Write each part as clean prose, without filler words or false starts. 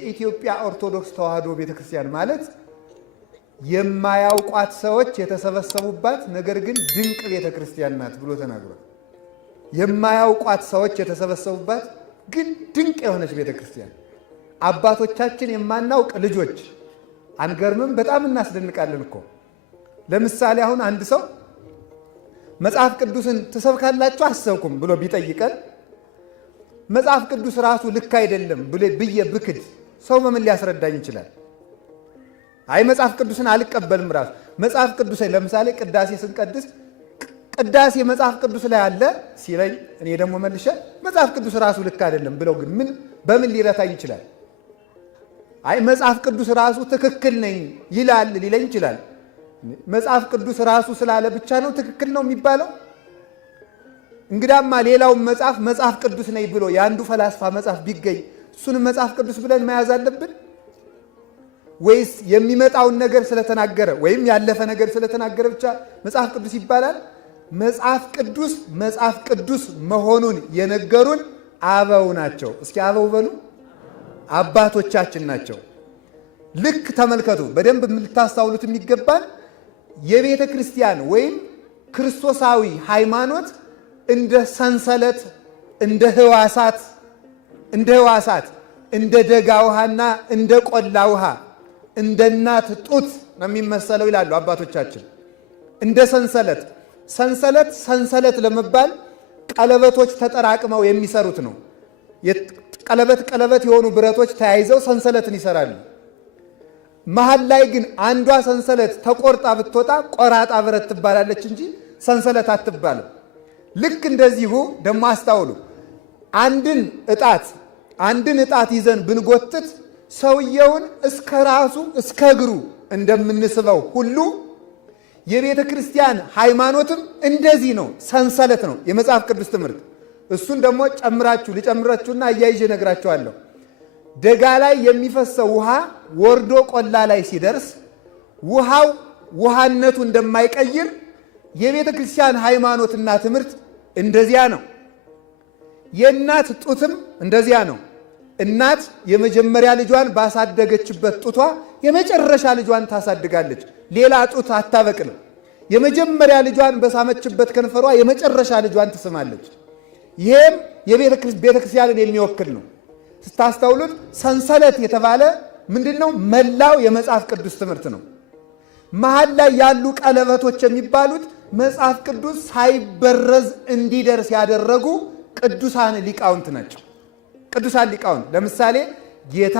የኢትዮጵያ ኦርቶዶክስ ተዋሕዶ ቤተክርስቲያን ማለት የማያውቋት ሰዎች የተሰበሰቡባት ነገር ግን ድንቅ ቤተክርስቲያን ናት ብሎ ተናግሯል። የማያውቋት ሰዎች የተሰበሰቡባት ግን ድንቅ የሆነች ቤተክርስቲያን። አባቶቻችን የማናውቅ ልጆች አንገርምም? በጣም እናስደንቃለን እኮ። ለምሳሌ አሁን አንድ ሰው መጽሐፍ ቅዱስን ትሰብካላችሁ አሰብኩም ብሎ ቢጠይቀን መጽሐፍ ቅዱስ ራሱ ልክ አይደለም ብዬ ብክድ ሰው በምን ሊያስረዳኝ ይችላል? አይ መጽሐፍ ቅዱስን አልቀበልም ራሱ መጽሐፍ ቅዱስ ለምሳሌ ቅዳሴ ስንቀድስ ቅዳሴ መጽሐፍ ቅዱስ ላይ አለ ሲለኝ እኔ ደግሞ መልሼ መጽሐፍ ቅዱስ ራሱ ልክ አይደለም ብለው ግን በምን ሊረታኝ ይችላል? አይ መጽሐፍ ቅዱስ ራሱ ትክክል ነኝ ይላል ሊለኝ ይችላል። መጽሐፍ ቅዱስ ራሱ ስላለ ብቻ ነው ትክክል ነው የሚባለው? እንግዳማ ሌላውን መጽሐፍ ቅዱስ ነኝ ብሎ የአንዱ ፈላስፋ መጽሐፍ ቢገኝ እሱንም መጽሐፍ ቅዱስ ብለን መያዝ አለብን ወይስ የሚመጣውን ነገር ስለተናገረ ወይም ያለፈ ነገር ስለተናገረ ብቻ መጽሐፍ ቅዱስ ይባላል? መጽሐፍ ቅዱስ መሆኑን የነገሩን አበው ናቸው። እስኪ አበው በሉ። አባቶቻችን ናቸው። ልክ ተመልከቱ። በደንብ ልታስተውሉት የሚገባል የቤተ ክርስቲያን ወይም ክርስቶሳዊ ሃይማኖት እንደ ሰንሰለት እንደ ህዋሳት እንደ ደጋ ውሃና እንደ ቆላ ውሃ እንደ እናት ጡት ነው የሚመሰለው ይላሉ አባቶቻችን። እንደ ሰንሰለት ለመባል ቀለበቶች ተጠራቅመው የሚሰሩት ነው። ቀለበት የሆኑ ብረቶች ተያይዘው ሰንሰለትን ይሰራሉ። መሃል ላይ ግን አንዷ ሰንሰለት ተቆርጣ ብትወጣ ቆራጣ ብረት ትባላለች እንጂ ሰንሰለት አትባልም። ልክ እንደዚሁ ደግሞ አስታውሉ። አንድን እጣት ይዘን ብንጎትት ሰውየውን እስከ ራሱ እስከ እግሩ እንደምንስበው ሁሉ የቤተ ክርስቲያን ሃይማኖትም እንደዚህ ነው። ሰንሰለት ነው የመጽሐፍ ቅዱስ ትምህርት። እሱን ደግሞ ልጨምራችሁና አያይዤ እነግራችኋለሁ። ደጋ ላይ የሚፈሰው ውሃ ወርዶ ቆላ ላይ ሲደርስ ውሃነቱ እንደማይቀይር የቤተ ክርስቲያን ሃይማኖትና ትምህርት እንደዚያ ነው። የእናት ጡትም እንደዚያ ነው። እናት የመጀመሪያ ልጇን ባሳደገችበት ጡቷ የመጨረሻ ልጇን ታሳድጋለች። ሌላ ጡት አታበቅልም። የመጀመሪያ ልጇን በሳመችበት ከንፈሯ የመጨረሻ ልጇን ትስማለች። ይህም የቤተ ክርስቲያንን የሚወክል ነው። ስታስተውሉት ሰንሰለት የተባለ ምንድን ነው? መላው የመጽሐፍ ቅዱስ ትምህርት ነው። መሀል ላይ ያሉ ቀለበቶች የሚባሉት መጽሐፍ ቅዱስ ሳይበረዝ እንዲደርስ ያደረጉ ቅዱሳን ሊቃውንት ናቸው። ቅዱሳን ሊቃውንት ለምሳሌ ጌታ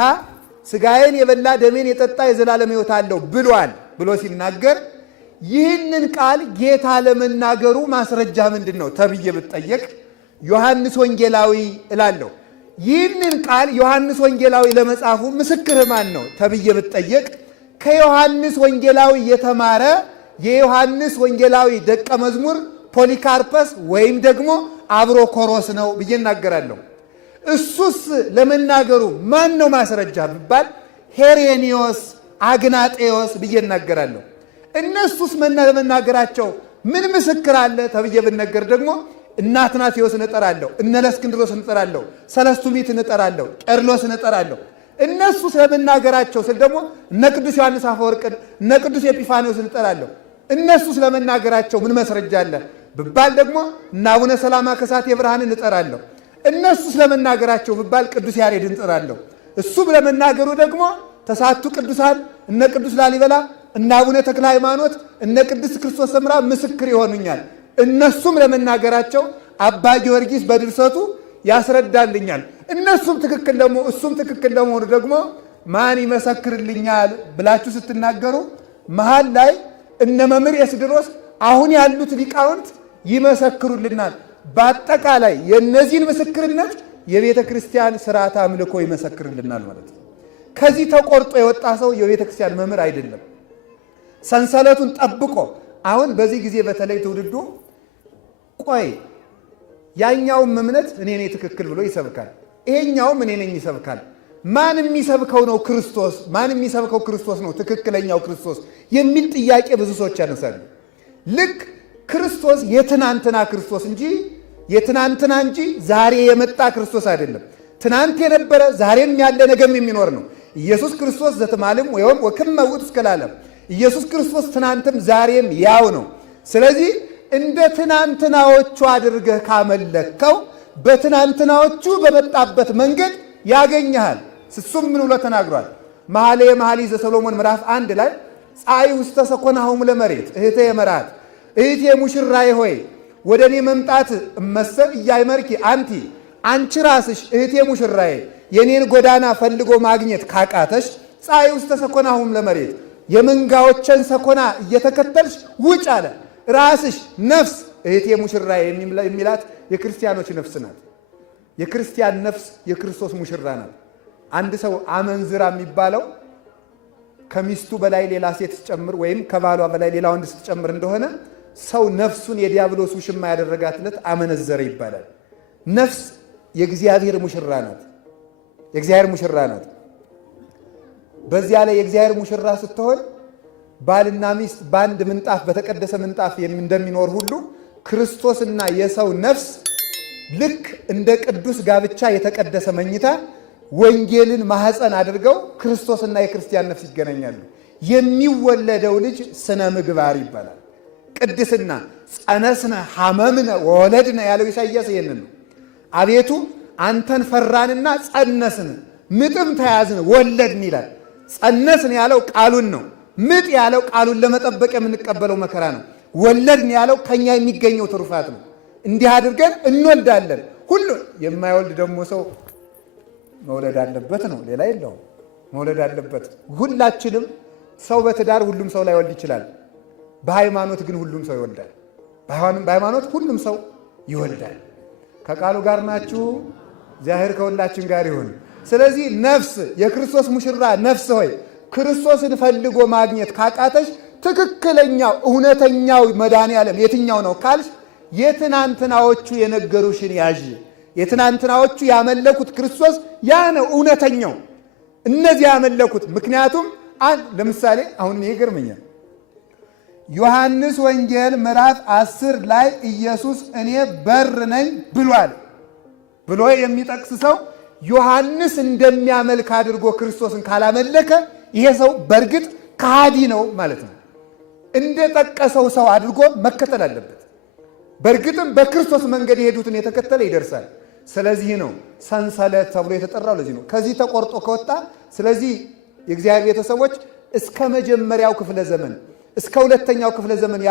ሥጋዬን የበላ ደሜን የጠጣ የዘላለም ሕይወት አለው ብሏል ብሎ ሲናገር ይህንን ቃል ጌታ ለመናገሩ ማስረጃ ምንድን ነው ተብዬ ብትጠየቅ ዮሐንስ ወንጌላዊ እላለሁ። ይህንን ቃል ዮሐንስ ወንጌላዊ ለመጻፉ ምስክር ማን ነው ተብዬ ብትጠየቅ ከዮሐንስ ወንጌላዊ የተማረ የዮሐንስ ወንጌላዊ ደቀ መዝሙር ፖሊካርፐስ ወይም ደግሞ አብሮኮሮስ ነው ብዬ እናገራለሁ። እሱስ ለመናገሩ ማን ነው ማስረጃ ቢባል ሄሬኒዮስ፣ አግናጤዎስ ብዬ እናገራለሁ። እነሱስ ለመናገራቸው ምን ምስክር አለ ተብዬ ብነገር ደግሞ እነ አትናቴዎስን እጠራለሁ፣ እነ ለእስክንድሮስን እጠራለሁ፣ ሰለስቱ ምዕትን እጠራለሁ፣ ቄርሎስን እጠራለሁ። እነሱ ስለመናገራቸው ስል ደግሞ እነ ቅዱስ ዮሐንስ አፈወርቅን እነ ቅዱስ ኤጲፋንዮስን እጠራለሁ። እነሱ ስለመናገራቸው ምን መስረጃ አለ ብባል ደግሞ እነ አቡነ ሰላማ ከሳቴ ብርሃንን እጠራለሁ። እነሱ ስለመናገራቸው ብባል ቅዱስ ያሬድን እጠራለሁ። እሱ ለመናገሩ ደግሞ ተስዓቱ ቅዱሳን እነ ቅዱስ ላሊበላ እነ አቡነ ተክለ ሃይማኖት እነ ቅዱስ ክርስቶስ ሰምራ ምስክር ይሆኑኛል። እነሱም ለመናገራቸው አባ ጊዮርጊስ በድርሰቱ ያስረዳልኛል። እሱም ትክክል ለመሆኑ ደግሞ ማን ይመሰክርልኛል ብላችሁ ስትናገሩ መሃል ላይ እነ መምህር የስድሮስ አሁን ያሉት ሊቃውንት ይመሰክሩልናል። በአጠቃላይ የእነዚህን ምስክርነት የቤተ ክርስቲያን ስርዓት አምልኮ ይመሰክርልናል ማለት ነው። ከዚህ ተቆርጦ የወጣ ሰው የቤተ ክርስቲያን መምህር አይደለም። ሰንሰለቱን ጠብቆ አሁን በዚህ ጊዜ በተለይ ትውልዱ ቆይ ያኛውም እምነት እኔ ነኝ ትክክል ብሎ ይሰብካል፣ ይሄኛውም እኔ ነኝ ይሰብካል። ማን የሚሰብከው ነው ክርስቶስ? ማን የሚሰብከው ክርስቶስ ነው ትክክለኛው ክርስቶስ የሚል ጥያቄ ብዙ ሰዎች ያነሳሉ። ልክ ክርስቶስ የትናንትና ክርስቶስ እንጂ ዛሬ የመጣ ክርስቶስ አይደለም። ትናንት የነበረ ዛሬም ያለ ነገም የሚኖር ነው። ኢየሱስ ክርስቶስ ዘትማልም ወይም ወክመ ውእቱ እስከ ለዓለም። ኢየሱስ ክርስቶስ ትናንትም ዛሬም ያው ነው። ስለዚህ እንደ ትናንትናዎቹ አድርገህ ካመለከው በትናንትናዎቹ በመጣበት መንገድ ያገኘሃል። እሱም ምን ብሎ ተናግሯል? መኃልየ መኃልይ ዘሰሎሞን ምዕራፍ 1 ላይ ፀሐይ ውስተ ሰኮናሆሙ ለመሬት እህቴ የመራት እህቴ ሙሽራዬ ሆይ ወደ እኔ መምጣት እመሰል እያይመርኪ አንቲ አንቺ ራስሽ እህቴ ሙሽራዬ የኔን ጎዳና ፈልጎ ማግኘት ካቃተሽ ፀሐይ ውስተ ሰኮናሆሙ ለመሬት የመንጋዎችን ሰኮና እየተከተልሽ ውጭ አለ። ራስሽ ነፍስ እህቴ ሙሽራዬ የሚላት የክርስቲያኖች ነፍስ ናት። የክርስቲያን ነፍስ የክርስቶስ ሙሽራ ናት። አንድ ሰው አመንዝራ የሚባለው ከሚስቱ በላይ ሌላ ሴት ስትጨምር ወይም ከባሏ በላይ ሌላ ወንድ ስትጨምር እንደሆነ ሰው ነፍሱን የዲያብሎስ ውሽማ ያደረጋትለት አመነዘረ ይባላል። ነፍስ የእግዚአብሔር ሙሽራ ናት። የእግዚአብሔር ሙሽራ ናት። በዚያ ላይ የእግዚአብሔር ሙሽራ ስትሆን ባልና ሚስት በአንድ ምንጣፍ በተቀደሰ ምንጣፍ እንደሚኖር ሁሉ ክርስቶስና የሰው ነፍስ ልክ እንደ ቅዱስ ጋብቻ የተቀደሰ መኝታ ወንጌልን ማህፀን አድርገው ክርስቶስና የክርስቲያን ነፍስ ይገናኛሉ። የሚወለደው ልጅ ስነ ምግባር ይባላል። ቅድስና ጸነስነ ሐመምነ ወወለድነ ያለው ኢሳይያስ ይሄንን ነው። አቤቱ አንተን ፈራንና ጸነስን፣ ምጥም ተያዝን ወለድን ይላል። ጸነስን ያለው ቃሉን ነው። ምጥ ያለው ቃሉን ለመጠበቅ የምንቀበለው መከራ ነው። ወለድን ያለው ከኛ የሚገኘው ትሩፋት ነው። እንዲህ አድርገን እንወልዳለን። ሁሉ የማይወልድ ደግሞ ሰው መውለድ አለበት ነው፣ ሌላ የለውም። መውለድ አለበት። ሁላችንም ሰው በትዳር ሁሉም ሰው ላይወልድ ይችላል። በሃይማኖት ግን ሁሉም ሰው ይወልዳል። በሃይማኖት ሁሉም ሰው ይወልዳል። ከቃሉ ጋር ናችሁ። እግዚአብሔር ከሁላችን ጋር ይሁን። ስለዚህ ነፍስ የክርስቶስ ሙሽራ ነፍስ ሆይ ክርስቶስን ፈልጎ ማግኘት ካቃተሽ ትክክለኛው እውነተኛው መድኃኔዓለም የትኛው ነው ካልሽ የትናንትናዎቹ የነገሩሽን ያዥ። የትናንትናዎቹ ያመለኩት ክርስቶስ ያ ነው እውነተኛው። እነዚህ ያመለኩት ምክንያቱም ለምሳሌ አሁን ይሄ ይገርመኛል። ዮሐንስ ወንጌል ምዕራፍ 10 ላይ ኢየሱስ እኔ በር ነኝ ብሏል ብሎ የሚጠቅስ ሰው ዮሐንስ እንደሚያመልክ አድርጎ ክርስቶስን ካላመለከ ይሄ ሰው በእርግጥ ከሃዲ ነው ማለት ነው። እንደጠቀሰው ሰው አድርጎ መከተል አለበት። በእርግጥም በክርስቶስ መንገድ የሄዱትን የተከተለ ይደርሳል። ስለዚህ ነው ሰንሰለት ተብሎ የተጠራው ለዚህ ነው። ከዚህ ተቆርጦ ከወጣ ስለዚህ የእግዚአብሔር ቤተሰቦች እስከ መጀመሪያው ክፍለ ዘመን እስከ ሁለተኛው ክፍለ ዘመን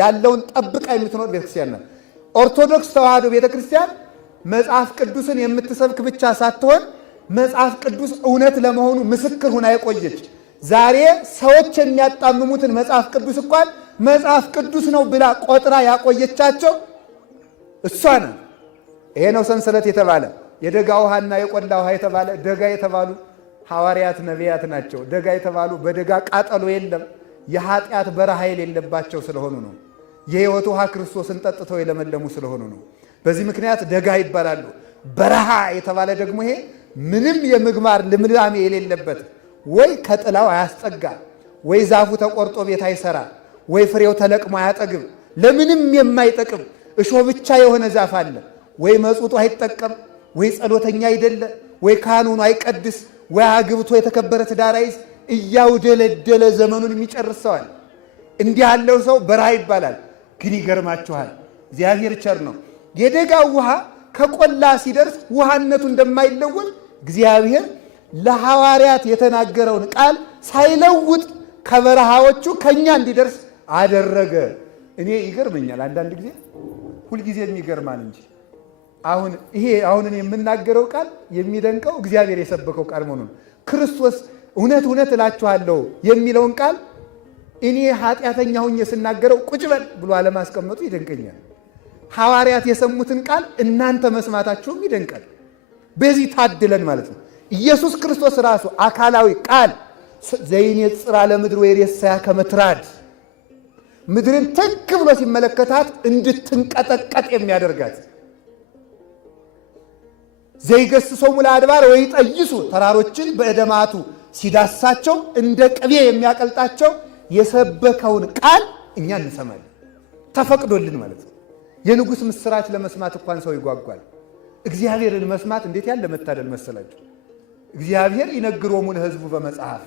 ያለውን ጠብቃ የምትኖር ቤተክርስቲያን ናት። ኦርቶዶክስ ተዋሕዶ ቤተክርስቲያን መጽሐፍ ቅዱስን የምትሰብክ ብቻ ሳትሆን መጽሐፍ ቅዱስ እውነት ለመሆኑ ምስክር ሁና የቆየች ዛሬ ሰዎች የሚያጣምሙትን መጽሐፍ ቅዱስ እንኳን መጽሐፍ ቅዱስ ነው ብላ ቆጥራ ያቆየቻቸው እሷ ናት። ይሄ ነው ሰንሰለት የተባለ የደጋ ውሃና የቆላ ውሃ የተባለ ደጋ የተባሉ ሐዋርያት ነቢያት ናቸው። ደጋ የተባሉ በደጋ ቃጠሎ የለም የኃጢአት በረሃ የሌለባቸው ስለሆኑ ነው። የሕይወት ውሃ ክርስቶስን ጠጥተው የለመለሙ ስለሆኑ ነው። በዚህ ምክንያት ደጋ ይባላሉ። በረሃ የተባለ ደግሞ ይሄ ምንም የምግባር ልምላሜ የሌለበት ወይ ከጥላው አያስጠጋ፣ ወይ ዛፉ ተቆርጦ ቤት አይሰራ፣ ወይ ፍሬው ተለቅሞ አያጠግብ፣ ለምንም የማይጠቅም እሾህ ብቻ የሆነ ዛፍ አለ። ወይ መጹጡ አይጠቀም፣ ወይ ጸሎተኛ አይደለ፣ ወይ ካህኑን አይቀድስ፣ ወይ አግብቶ የተከበረ ትዳር አይዝ፣ እያውደለደለ ዘመኑን የሚጨርስ ሰዋል። እንዲህ ያለው ሰው በረሃ ይባላል። ግን ይገርማችኋል፣ እግዚአብሔር ቸር ነው። የደጋው ውሃ ከቆላ ሲደርስ ውሃነቱ እንደማይለወጥ እግዚአብሔር ለሐዋርያት የተናገረውን ቃል ሳይለውጥ ከበረሃዎቹ ከኛ እንዲደርስ አደረገ። እኔ ይገርመኛል አንዳንድ ጊዜ፣ ሁልጊዜ የሚገርማል እንጂ አሁን እኔ የምናገረው ቃል የሚደንቀው እግዚአብሔር የሰበከው ቃል መሆኑን ክርስቶስ እውነት እውነት እላችኋለሁ የሚለውን ቃል እኔ ኃጢአተኛ ሆኜ ስናገረው ቁጭ በል ብሎ አለማስቀመጡ ይደንቀኛል። ሐዋርያት የሰሙትን ቃል እናንተ መስማታችሁም ይደንቃል። በዚህ ታድለን ማለት ነው። ኢየሱስ ክርስቶስ ራሱ አካላዊ ቃል ዘይኔጽር ለምድር ወይሬሳያ ከመትራድ ምድርን ትክ ብሎ ሲመለከታት እንድትንቀጠቀጥ የሚያደርጋት ዘይገስሶሙ ለአድባር ወይጠይሱ ተራሮችን በእደማቱ ሲዳሳቸው እንደ ቅቤ የሚያቀልጣቸው የሰበከውን ቃል እኛ እንሰማለን። ተፈቅዶልን ማለት ነው። የንጉሥ ምስራች ለመስማት እንኳን ሰው ይጓጓል። እግዚአብሔርን መስማት እንዴት ያለ መታደል መሰላችሁ! እግዚአብሔር ይነግሮሙ ለሕዝቡ በመጽሐፍ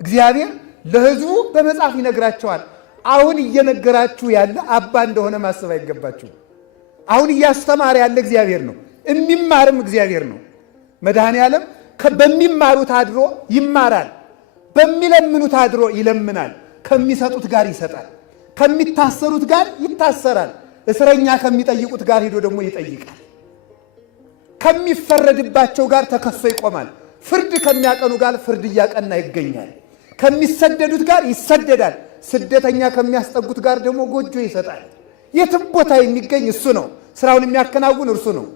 እግዚአብሔር ለሕዝቡ በመጽሐፍ ይነግራቸዋል። አሁን እየነገራችሁ ያለ አባ እንደሆነ ማሰብ አይገባችሁ። አሁን እያስተማረ ያለ እግዚአብሔር ነው። የሚማርም እግዚአብሔር ነው። መድኃኔ ዓለም በሚማሩት አድሮ ይማራል፣ በሚለምኑት አድሮ ይለምናል፣ ከሚሰጡት ጋር ይሰጣል፣ ከሚታሰሩት ጋር ይታሰራል፣ እስረኛ ከሚጠይቁት ጋር ሄዶ ደግሞ ይጠይቃል፣ ከሚፈረድባቸው ጋር ተከሶ ይቆማል፣ ፍርድ ከሚያቀኑ ጋር ፍርድ እያቀና ይገኛል፣ ከሚሰደዱት ጋር ይሰደዳል፣ ስደተኛ ከሚያስጠጉት ጋር ደግሞ ጎጆ ይሰጣል። የትም ቦታ የሚገኝ እሱ ነው። ስራውን የሚያከናውን እርሱ ነው።